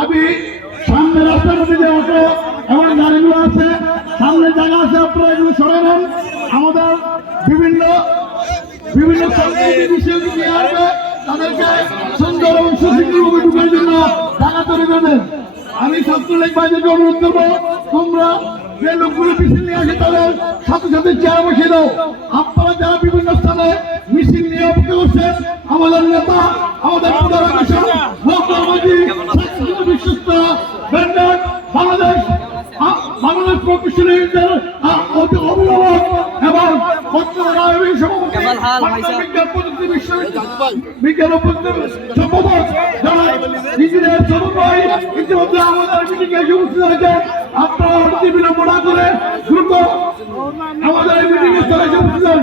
আমি সামনে রাস্তার মধ্যে যে অটো এবং গাড়িগুলো আছে, সামনে জায়গা আছে, আপনারা এগুলো সরে নেন। আমাদের বিভিন্ন বিভিন্ন বিষয়গুলি নিয়ে আসবে, তাদেরকে সুন্দর এবং সুশৃঙ্খলভাবে ঢুকার জন্য জায়গা তৈরি করবেন। আমি ছাত্রলীগ ভাইদেরকে অনুরোধ করবো, তোমরা যে লোকগুলো মিছিল নিয়ে আসে তাদের সাথে সাথে চেয়ার বসিয়ে দাও। আপনারা যারা বিভিন্ন স্থানে মিছিল নিয়ে অপেক্ষা করছেন, আমাদের নেতা, আমাদের প্রধান আকর্ষণ বিশ্বস্ত বাংলাদেশ প্রকৌশলীদের অভিভাবক এবং বিজ্ঞান ও প্রযুক্তি সম্পাদক যারা ইঞ্জিনিয়ার সবুজ ভাই ইতিমধ্যে আমাদের মিটিংয়ে উপস্থিত হয়েছেন। আপনারা বিলম্ব না করে দ্রুত আমাদের মিটিংয়ে চলে উপস্থিত হন।